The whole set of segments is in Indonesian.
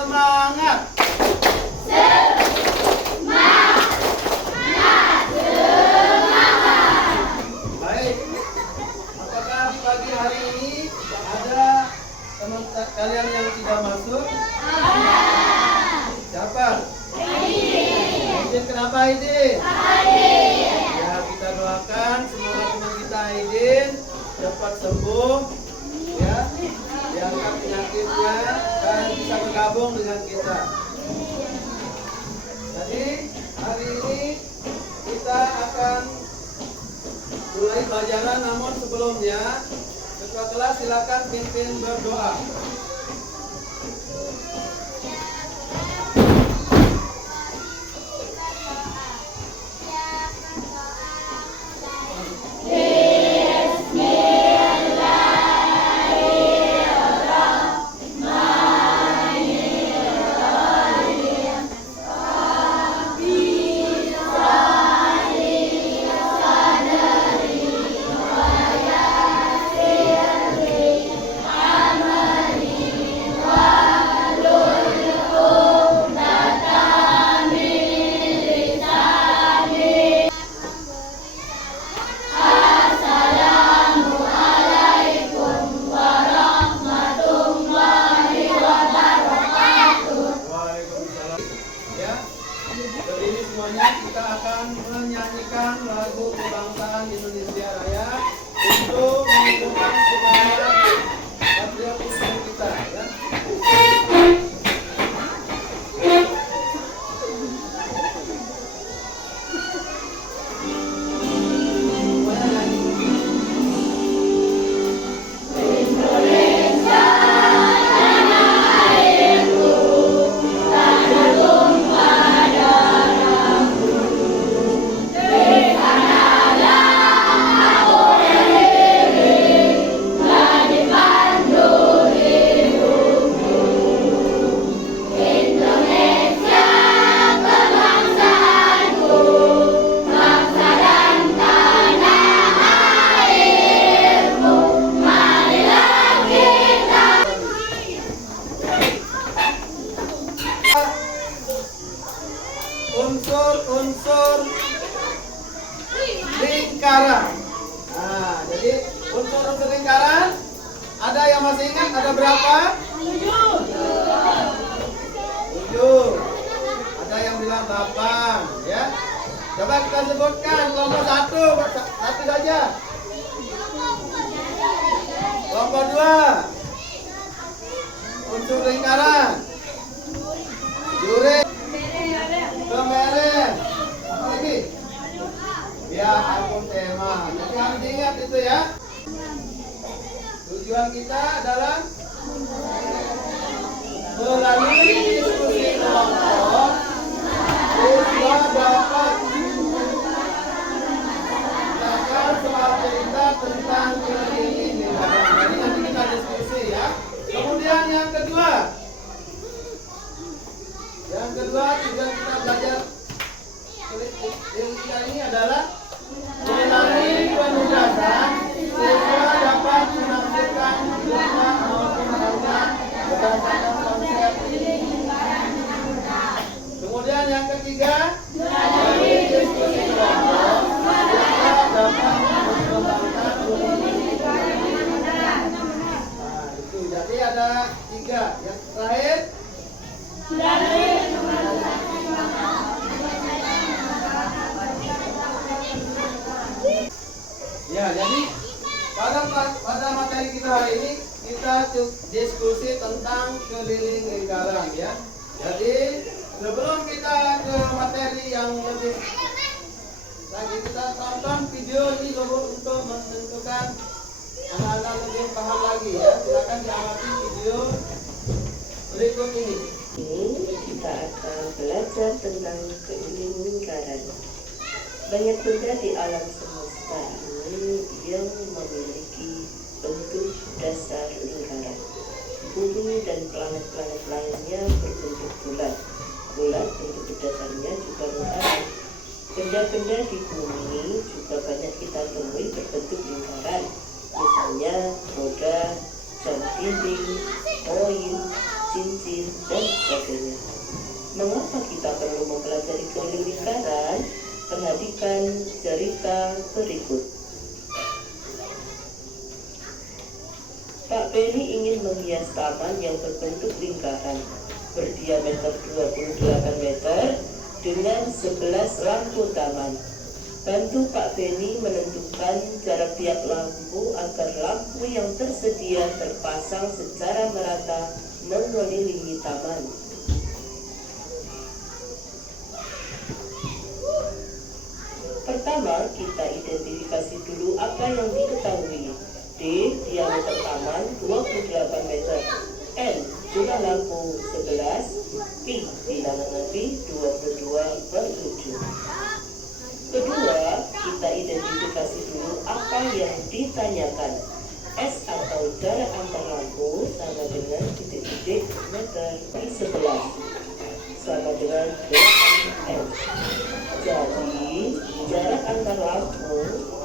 semangat. Baik. Apakah di pagi hari ini ada teman kalian yang tidak masuk? Siapa? Aidin, kenapa Aidin? Ya, kita doakan semoga teman kita Aidin cepat sembuh, ya, diangkat penyakitnya dan bisa bergabung dengan kita. Jadi hari ini kita akan mulai pelajaran, namun sebelumnya ketua kelas silakan pimpin berdoa. Berdiri semuanya, kita akan menyanyikan lagu kebangsaan Indonesia Raya untuk menunjukkan semangat patriotisme kita, ya. Unsur-unsur lingkaran. Nah, jadi unsur-unsur lingkaran ada yang masih ingat ada berapa? 7. Ada yang bilang 8, ya. Coba kita sebutkan kelompok 1 saja. Kelompok 2. Unsur lingkaran. Juri. Kemarin, apa lagi? Ya, album tema. Jadi harus diingat itu ya. Tujuan kita adalah melalui diskusi kelompok siswa dapat mendengar soal cerita tentang keliling lingkaran. Jadi nanti kita diskusi ya. Kemudian yang kedua juga kita belajar lingkaran ini adalah melalui penugasan siswa dapat menafsirkan jumlah maupun makna berdasarkan konsep. Kemudian yang ketiga, melalui diskusi kelompok siswa dapat mengembangkan lingkaran. Nah, itu jadi ada 3. Yang terakhir, ya, jadi pada materi kita hari ini kita diskusi tentang keliling lingkaran ya. Jadi sebelum kita ke materi yang lebih lagi, kita tonton video ini dulu untuk menentukan anak-anak lebih paham lagi ya. Silakan diamati video berikut ini. Ini kita akan belajar tentang keliling lingkaran. Banyak benda di alam semesta ini yang memiliki bentuk dasar lingkaran. Bumi dan planet-planet lainnya berbentuk bulat. Bulat bentuk dasarnya juga lingkaran. Benda-benda di bumi juga banyak kita temui berbentuk lingkaran. Misalnya roda, jam dinding, koin, cincin, dan sebagainya. Mengapa kita perlu mempelajari keliling lingkaran? Perhatikan cerita berikut. Pak Benny ingin menghias taman yang berbentuk lingkaran berdiameter 28 meter dengan 11 lampu taman. Bantu Pak Benny menentukan jarak tiap lampu agar lampu yang tersedia terpasang secara merata mengelilingi taman. Pertama, kita identifikasi dulu apa yang diketahui. D. Diameter taman 28 meter. N. Jumlah lampu 11. P. Bilangan nabi 22/7. Kedua, kita identifikasi dulu apa yang ditanyakan. S atau jarak antar lampu sama dengan titik-titik meter I11 sama dengan 8 M. Jadi, jarak antar lampu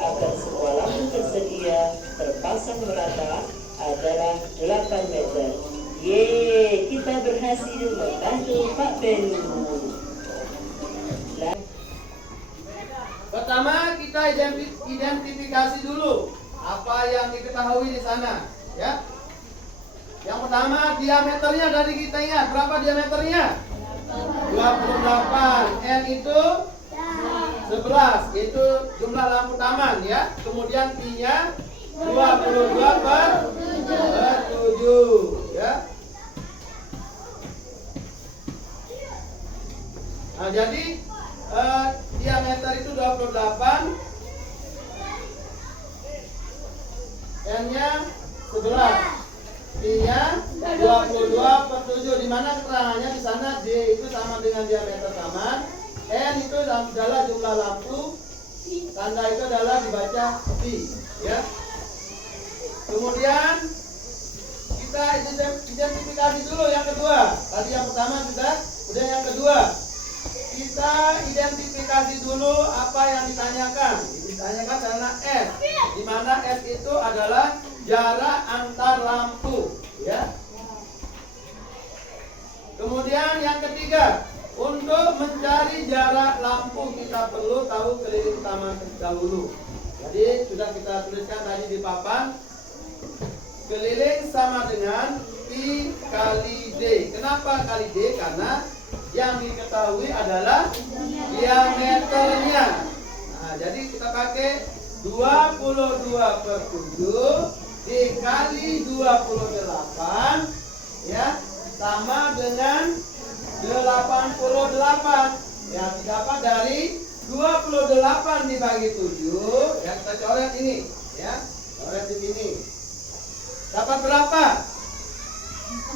agar semua lampu tersedia terpasang merata adalah 8 meter. Yeay, kita berhasil membantu Pak Benny. Pertama kita identifikasi dulu apa yang diketahui di sana, ya. Yang pertama diameternya dari kita ingat berapa diameternya? 28. N itu 11, itu jumlah lampu taman, ya. Kemudian P-nya 22/7, ya. Nah, jadi diameter itu 28, N-nya 11, P-nya 22/7. Di mana keterangannya di sana D itu sama dengan diameter taman, N itu adalah jumlah lampu, tanda itu adalah dibaca P, ya. Kemudian kita identifikasi dulu yang kedua. Tadi yang pertama sudah yang kedua. Kita identifikasi dulu apa yang ditanyakan. Ditanyakan adalah S, di mana S itu adalah jarak antar lampu, ya. Kemudian yang ketiga, untuk mencari jarak lampu kita perlu tahu keliling taman terlebih dahulu. Jadi sudah kita tuliskan tadi di papan. Keliling sama dengan I kali D. Kenapa kali D? Karena yang diketahui adalah diameternya. Nah, jadi kita pakai 22/7 dikali 28, ya, sama dengan 88. Yang didapat dari 28 dibagi 7, ya, kita coret ini, ya. Coret di sini. Dapat berapa?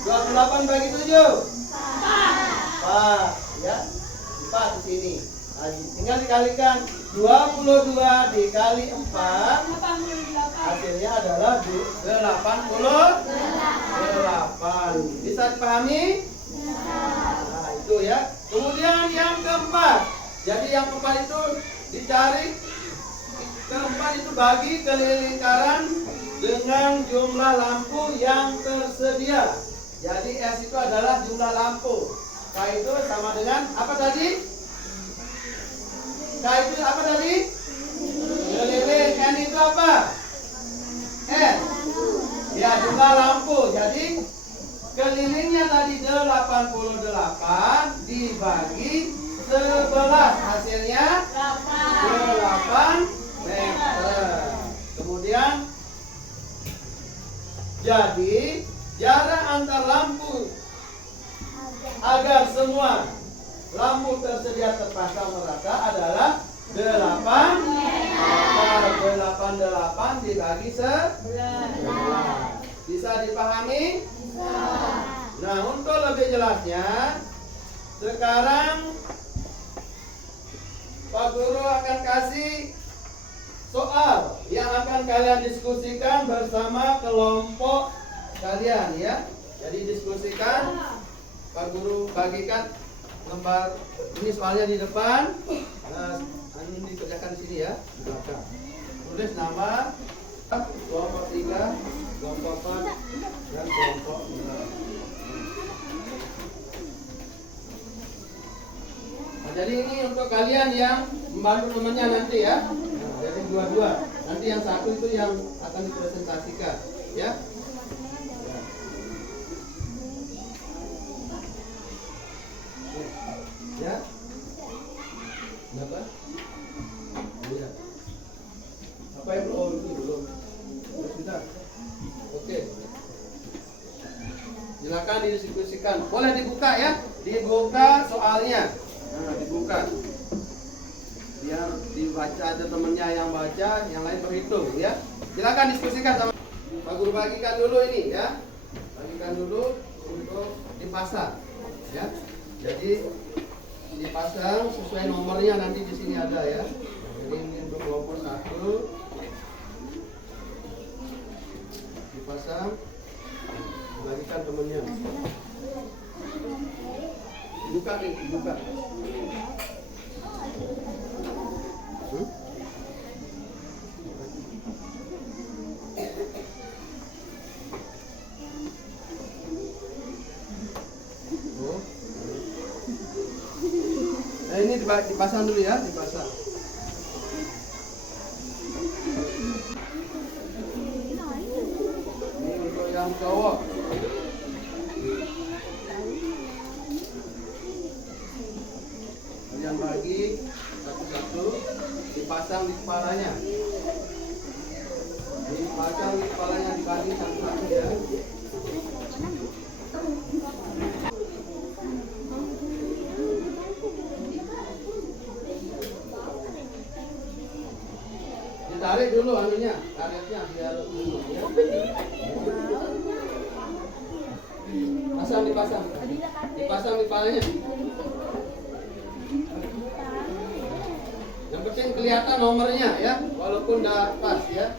28 bagi 7. 4, ya. 4 di sini. Nah, tinggal dikalikan 22 dikali 4. Hasilnya adalah 88. Bisa dipahami? Nah, itu ya. Kemudian yang keempat. Jadi yang keempat itu dicari, keempat itu bagi keliling lingkaran dengan jumlah lampu yang tersedia. Jadi S itu adalah jumlah lampu. K itu sama dengan apa tadi? K itu apa tadi? Keliling. N itu apa? N. Ya, jumlah lampu. Jadi kelilingnya tadi 88 dibagi 11. Hasilnya 8 meter. Kemudian jadi jarak antar lampu agar semua lampu tersedia terpasang merata adalah 8 dibagi 11. Bisa dipahami? Nah, untuk lebih jelasnya, sekarang Pak Guru akan kasih soal yang akan kalian diskusikan bersama kelompok kalian, ya. Jadi diskusikan, Pak Guru bagikan lembar ini soalnya di depan. Ini dikerjakan di sini, ya, di belakang. Tulis nama kelompok 3, kelompok 4, dan kelompok 5. jadi ini untuk kalian yang membantu temannya nanti ya. Nah, jadi dua-dua. Nanti yang satu itu yang akan dipresentasikan, ya. Ya. Kenapa? Iya. Apa yang belum? Itu belum. Sudah. Oke. Silakan didiskusikan. Boleh dibuka ya? Dibuka soalnya. Nah, dibuka. Biar dibaca, ada temennya yang baca, yang lain berhitung ya. Silakan diskusikan sama Pak Guru, bagikan dulu ini ya. Bagikan dulu untuk dipasang ya. Jadi dipasang sesuai nomornya, nanti di sini ada ya. Jadi ini untuk kelompok 1 dipasang, bagikan temennya. Buka nih, buka. Nah ini dipasang dulu ya, dipasang. Ini untuk yang cowok. Kalian bagi satu-satu, dipasang di kepalanya. Dipasang di kepalanya, dibagi satu-satu ya. Ditarik dulu anunya, karetnya biar dulu ya. Dipasang di kepalanya. Yang penting kelihatan nomornya ya, walaupun udah pas ya.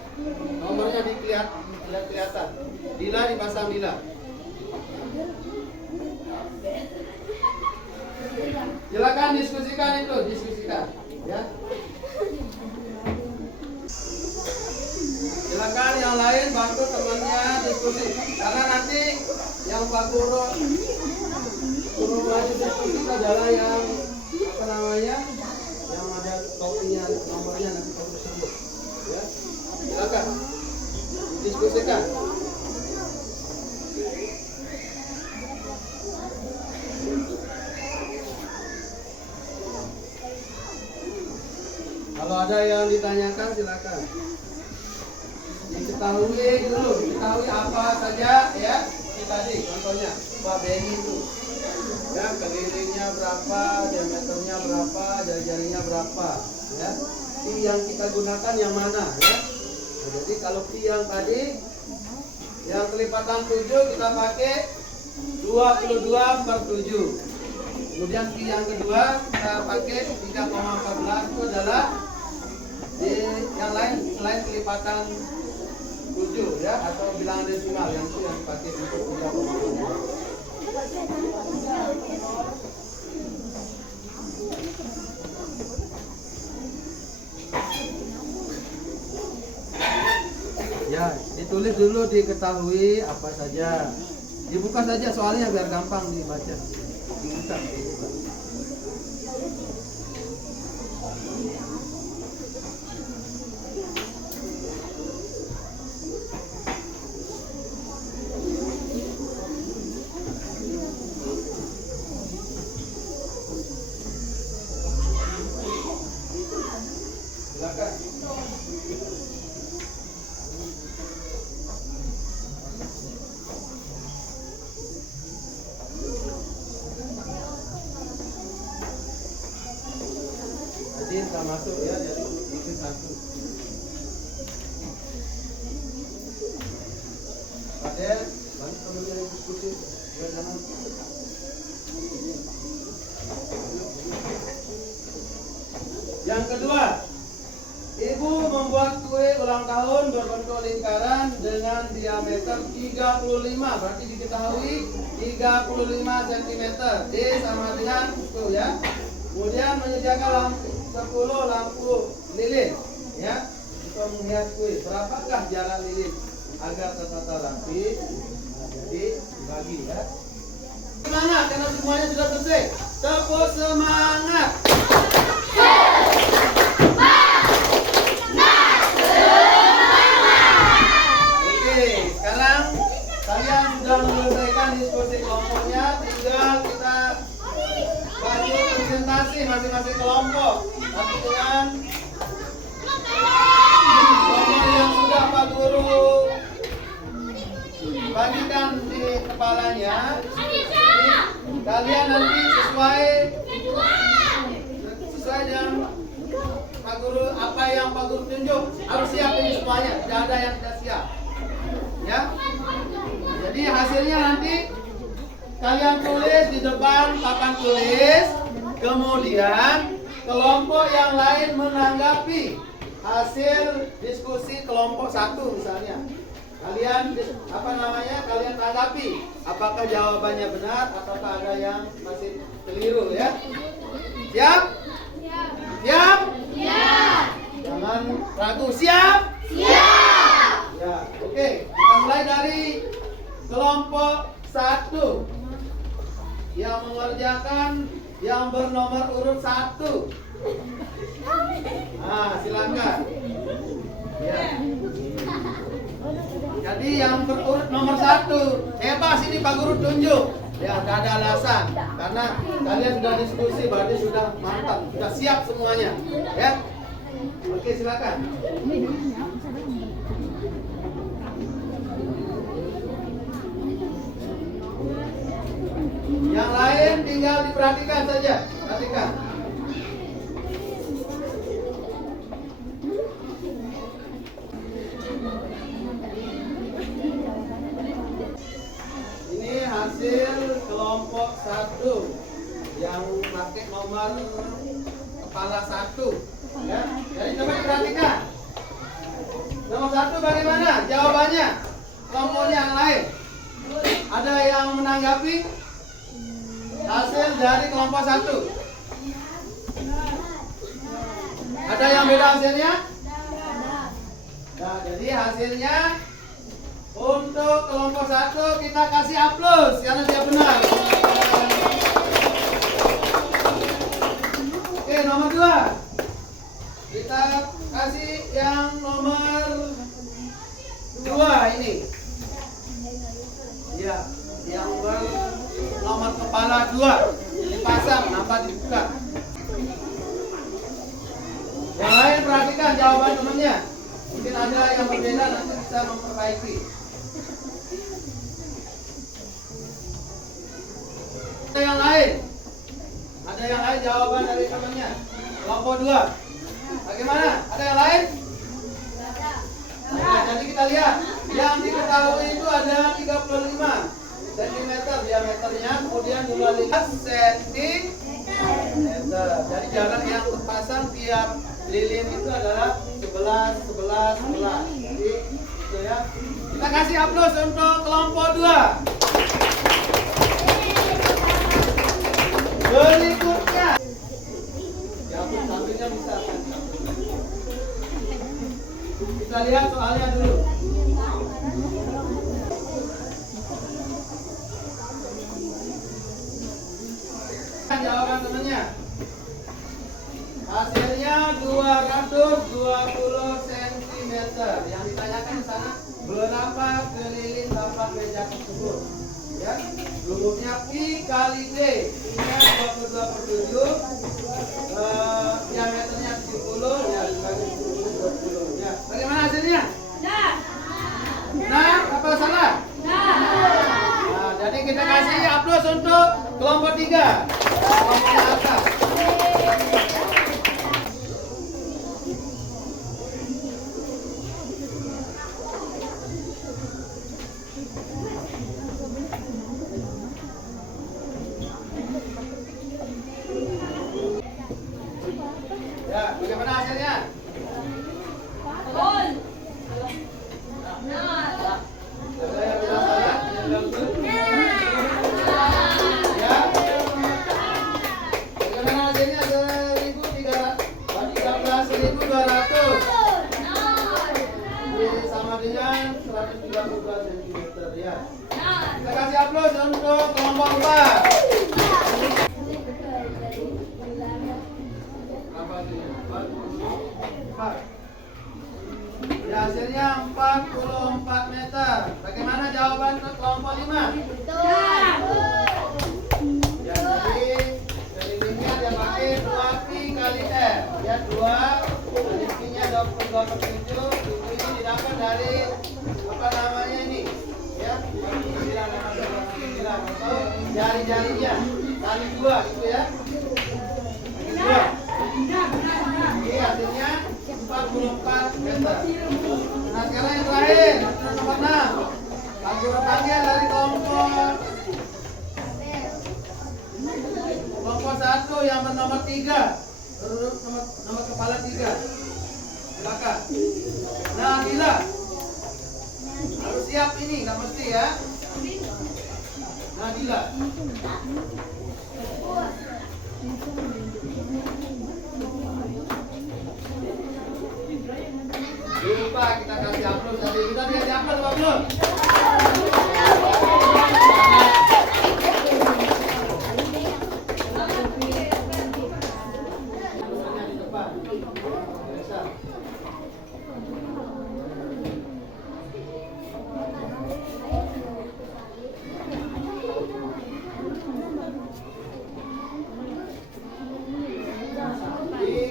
Nomornya kelihatan. Dila dipasang Dila. Silakan diskusikan itu, diskusikan ya. Silakan yang lain bantu temannya diskusi, karena nanti yang Pak Guru maju diskusi adalah yang apa namanya, yang ada topinya nomornya nanti Pak Guru sebut ya. Silakan diskusikan. Kalau ada yang ditanyakan silakan. Diketahui apa saja ya. Ini tadi contohnya Pak Benny itu ya, kelilingnya berapa, diameternya berapa, jari-jarinya berapa ya. Pi yang kita gunakan yang mana ya. Nah, jadi kalau pi yang tadi yang kelipatan 7 kita pakai 22/7. Kemudian pi yang kedua kita pakai 3,14, itu adalah yang lain selain kelipatan 7 ya, atau bilangan desimal yang itu yang dipakai untuk 3,14. Ya, ditulis dulu, diketahui apa saja. Dibuka saja soalnya biar gampang dibaca. Dibuka. Silakan. Jadi kita masuk ya, jadi itu satu. Padahal bantu teman-teman yang diskusi ya, jangan. Yang kedua, Ibu membuat kue ulang tahun berbentuk lingkaran dengan diameter 35, berarti diketahui 35 cm. D sama dengan itu ya. Kemudian menyediakan lampu 10 lampu lilin ya, untuk menghias kue. Berapakah jarak lilin agar tertata rapi? Nah, jadi dibagi ya. Semangat karena semuanya sudah selesai. Tepuk semangat. kasih masing-masing kelompok. Tapi dengan nomor yang sudah Pak Guru bagikan di kepalanya. Kalian nanti sesuai dengan Pak Guru, apa yang Pak Guru tunjuk harus siap ini semuanya, tidak ada yang tidak siap. Ya. Jadi hasilnya nanti kalian tulis di depan papan tulis, kemudian kelompok yang lain menanggapi hasil diskusi kelompok 1 misalnya. Kalian kalian tanggapi apakah jawabannya benar ataukah ada yang masih keliru ya. Siap? Siap? Siap. Jangan ragu. Siap? Siap. Ya, oke. Kita mulai dari kelompok 1 yang mengerjakan yang bernomor urut 1. Nah, silakan. Ya. Jadi yang berurut nomor 1, bebas ini Pak Guru tunjuk. Ya, tidak ada alasan karena kalian sudah diskusi, berarti sudah mantap, sudah siap semuanya. Ya, oke silakan. Yang lain tinggal diperhatikan saja, perhatikan. Hasil kelompok 1 yang pakai nomor kepala 1 ya. Jadi coba diperhatikan. Nomor 1 bagaimana jawabannya? Kelompoknya yang lain. Ada yang menanggapi hasil dari kelompok 1? Ada yang beda hasilnya? Nah, jadi hasilnya untuk kelompok 1 kita kasih aplaus karena dia benar. Oke, nomor 2 kita kasih yang nomor 2 ini. Ya, yang nomor kepala 2 dipasang, nampak dibuka. Yang lain perhatikan jawaban temannya. Mungkin ada yang berbeda, nanti bisa memperbaiki. Ada yang lain? Ada yang lain jawaban dari temannya? Kelompok 2. Bagaimana? Ada yang lain? Nah, jadi kita lihat. Yang diketahui itu ada 35 cm diameternya, kemudian 25 cm. Jadi jarak yang terpasang tiap lilin itu adalah 11. Jadi itu ya. Kita kasih aplaus untuk kelompok 2. Berikutnya, ya sampingnya bisa. Kita lihat soalnya dulu. Jawaban temannya. Hasilnya 220 cm. Yang ditanyakan di sana berapa keliling tapak meja tersebut? Ya, rumusnya Pi kali D. Pi-nya 22/7, diameternya 70, ya dibagi 20. Ya, bagaimana hasilnya? Nah, apa salah? Nah, jadi kita kasih aplaus untuk kelompok 3. Kelompoknya atas. Ya, bagaimana hasilnya? Sama dengan 132 cm ya. Kita kasih aplaus untuk kelompok 4. Ya, hasilnya 44 meter. Bagaimana jawaban untuk kelompok 5? Ya, jadi lilinnya dia pakai kali 2 gitu ya. Kali 2. Oke, hasilnya 44 meter. Nah, sekarang yang terakhir, nomor 6. Pak Guru panggil dari kelompok 1 yang bernomor 3. Nomor kepala 3. Silakan. Nah, Dila. Harus siap ini, nggak mesti ya. Nah, Dila. Lupa kita kasih upload tadi. Kita kasih upload apa belum?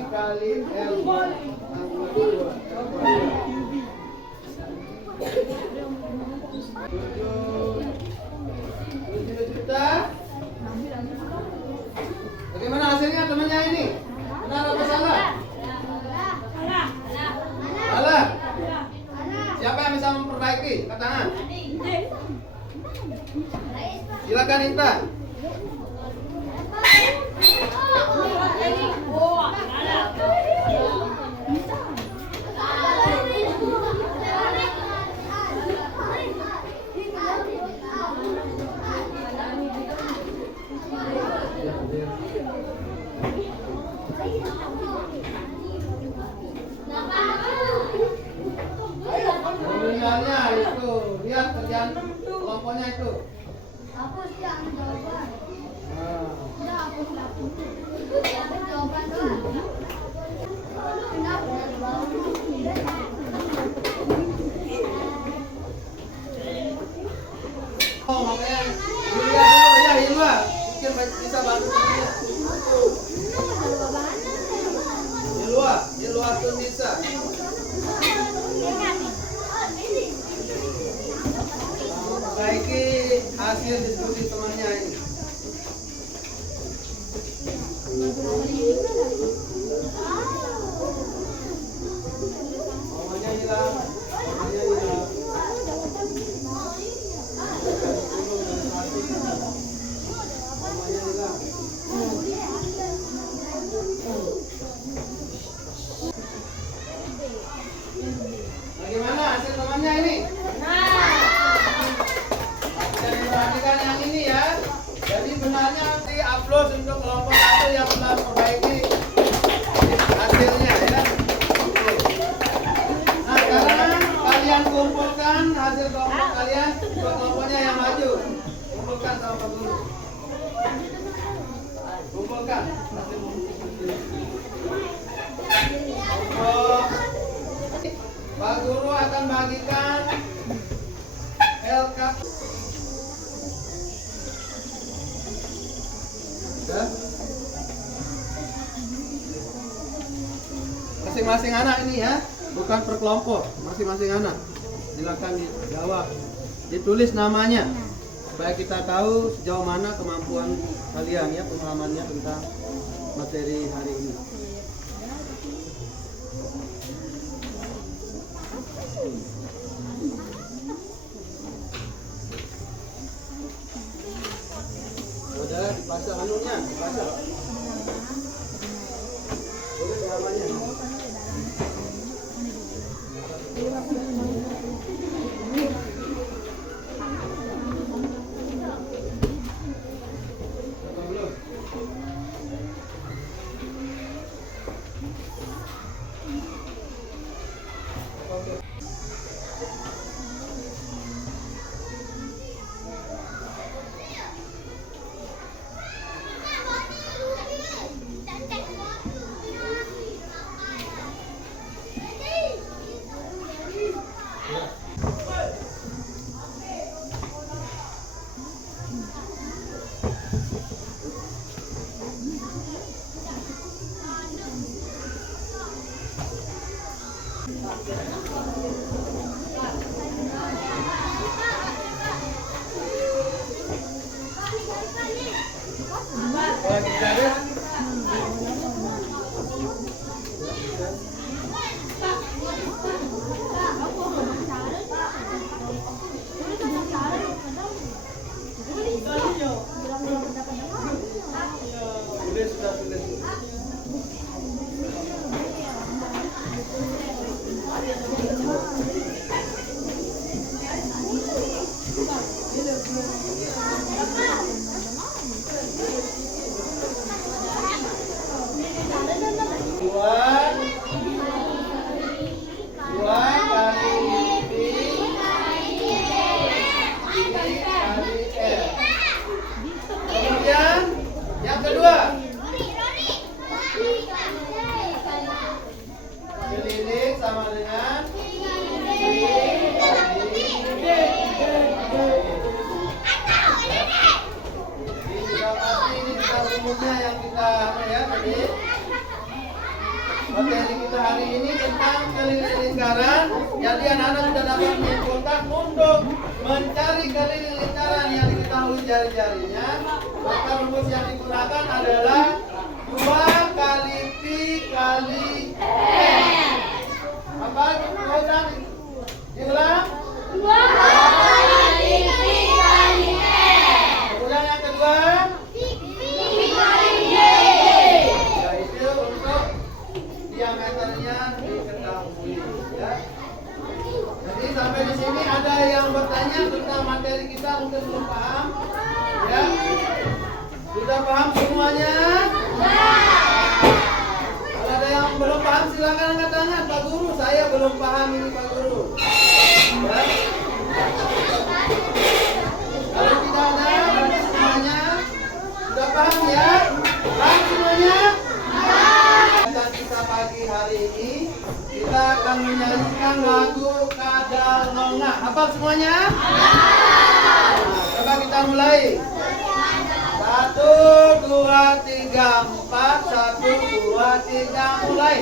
Kali L 7 juta. Bagaimana hasilnya temannya ini? Benar apa salah? Salah. Siapa yang bisa memperbaiki? Angkat tangan. Silakan Intan. Nominalnya itu, lihat kerjaan kelompoknya itu. Hapus yang jawaban. Nah. Udah hapus jawaban doang. Kenapa dari bawah? Oh, makanya Yulia dulu ya, Yulia. Mungkin bisa bantu dia. Yulia tuh bisa. Perbaiki hasil diskusi temannya ini. Mamanya hilang. Mamanya hilang. Mamanya hilang. Bagaimana hasil temannya ini? Jadi perhatikan yang ini ya. Jadi benarnya di upload untuk kelompok 1 yang telah memperbaiki hasilnya ya. Oke. Nah, sekarang kalian kumpulkan hasil kelompok kalian ke kelompoknya yang maju. Kumpulkan sama Pak Guru. Kumpulkan. Pak Guru akan bagikan LK. Ya. Masing-masing anak ini ya, bukan per kelompok, masing-masing anak. Silakan dijawab, ditulis namanya supaya kita tahu sejauh mana kemampuan kalian ya, pemahamannya tentang materi hari ini. Udah dipasang anunya, dipasang. Tulis namanya. bagi Charles. Tulis sudah tulis. Dua kali B kali L. Kemudian yang kedua, keliling sama dengan B kali B. Ini sudah pasti, ini sudah rumusnya yang kita ya tadi. Materi kita hari ini tentang keliling lingkaran. Jadi anak-anak sudah dapat menyimpulkan untuk mencari keliling lingkaran yang diketahui jari-jarinya. Maka rumus yang digunakan adalah 2 kali Pi kali N. Apa? Ulang. Diulang. 2 kali Pi kali N. Kemudian yang kedua. Pi kali J. Ya itu untuk diameternya diketahui ya. Jadi sampai di sini ada yang bertanya tentang materi kita mungkin belum paham ya. Sudah paham semuanya? Kalau ada yang belum paham silakan angkat tangan Pak Guru. Saya belum paham ini Pak Guru. Ya. Kalau tidak ada berarti semuanya sudah paham ya? Paham semuanya? Kita pagi hari ini kita akan menyanyikan lagu Kadal Nongah. Hafal semuanya? Nah, coba kita mulai. 1, 2, 3, 4. 1, 2, 3, mulai.